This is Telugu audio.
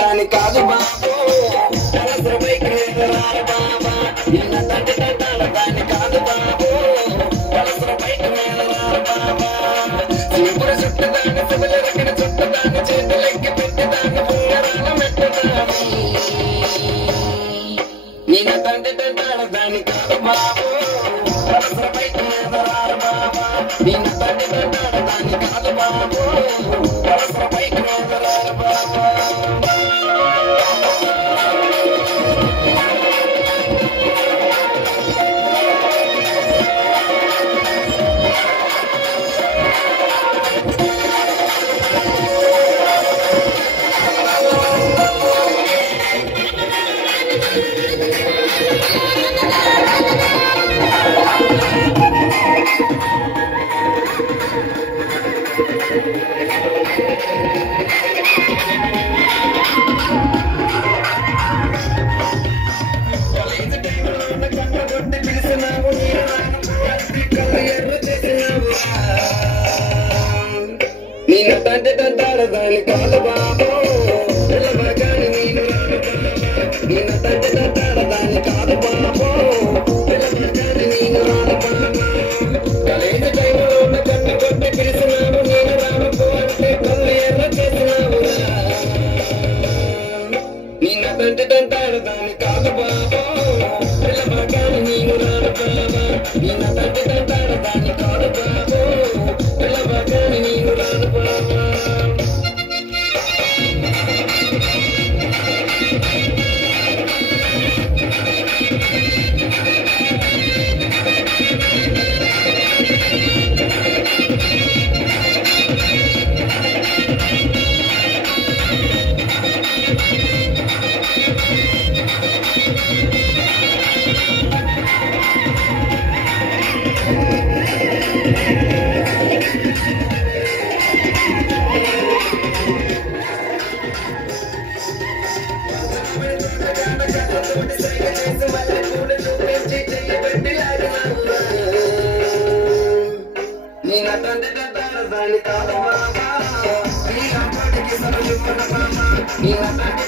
దాని కాదు బాబు బాబా నిన్న తండ్రి దాని కాదు బాబు బయట బాబా సింపుర చుట్టు దాన్ని సిబిల రకన చుట్టు దాన్ని చేతులెక్కి పెట్టి దాన్ని ఉంగరాల మెట్టుదాని నిన్న తండ్రి దాని కాదు బాబు బయట బాబా నిన్న తండ్రి దాని కాదు బాబు బయట బాబా నిన్న తండ్రి దాని కాదు బాబు పిల్లగాని నేను నిన్న తండ్రి దాని కాదు బాబు పిల్లగాని నేను కాలేజీ టైంలో ఉన్న కన్ను కొట్టి పిలిచినావు నేను రానుకో అంటే కళ్ళు ఎర్ర చేసినావు నిన్న తండ్రి దాని కాదు బాబు పిల్లగాని నేను రాను బాబా నిన్న తండ్రి దాని కాదు బాబు పిల్లగాని నేను రాను బాబా నిన్న తండ్రి దాని కాదు బాబా నిన్న